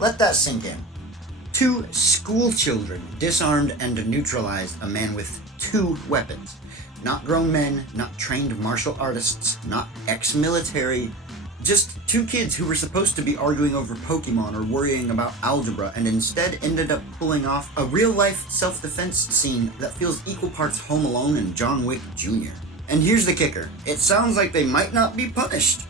Let that sink in. 2 school children disarmed and neutralized a man with 2 weapons. Not grown men, not trained martial artists, not ex-military, just 2 kids who were supposed to be arguing over Pokemon or worrying about algebra and instead ended up pulling off a real-life self-defense scene that feels equal parts Home Alone and John Wick Jr. And here's the kicker. It sounds like they might not be punished.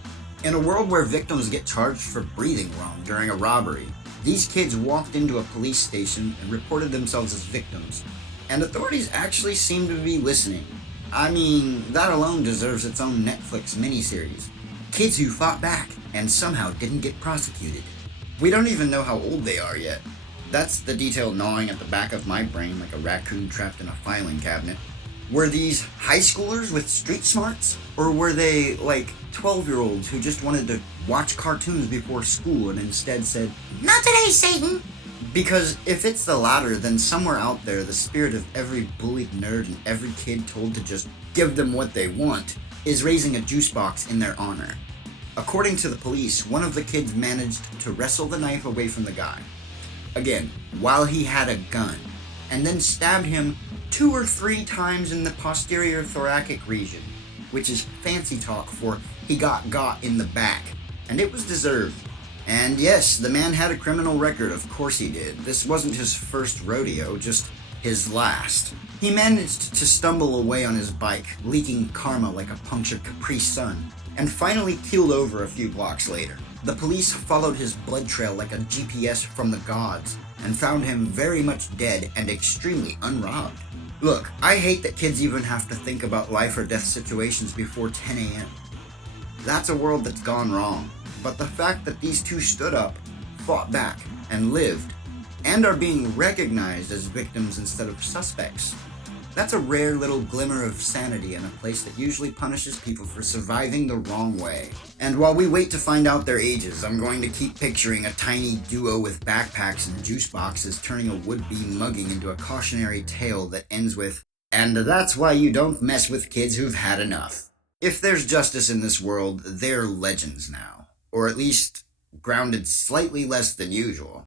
In a world where victims get charged for breathing wrong during a robbery, these kids walked into a police station and reported themselves as victims. And authorities actually seem to be listening. I mean, that alone deserves its own Netflix miniseries. Kids who fought back and somehow didn't get prosecuted. We don't even know how old they are yet. That's the detail gnawing at the back of my brain like a raccoon trapped in a filing cabinet. Were these high schoolers with street smarts? Or were they like 12-year-olds who just wanted to watch cartoons before school and instead said, "Not today, Satan"? Because if it's the latter, then somewhere out there, the spirit of every bullied nerd and every kid told to just give them what they want is raising a juice box in their honor. According to the police, one of the kids managed to wrestle the knife away from the guy. Again, while he had a gun, and then stabbed him 2 or 3 times in the posterior thoracic region, which is fancy talk for he got in the back, and it was deserved. And yes, the man had a criminal record, of course he did. This wasn't his first rodeo, just his last. He managed to stumble away on his bike, leaking karma like a punctured Capri Sun, and finally keeled over a few blocks later. The police followed his blood trail like a GPS from the gods, and found him very much dead and extremely unrobbed. Look, I hate that kids even have to think about life or death situations before 10 a.m. That's a world that's gone wrong. But the fact that these 2 stood up, fought back, and lived, and are being recognized as victims instead of suspects, that's a rare little glimmer of sanity in a place that usually punishes people for surviving the wrong way. And while we wait to find out their ages, I'm going to keep picturing a tiny duo with backpacks and juice boxes turning a would-be mugging into a cautionary tale that ends with, "And that's why you don't mess with kids who've had enough." If there's justice in this world, they're legends now. Or at least grounded slightly less than usual.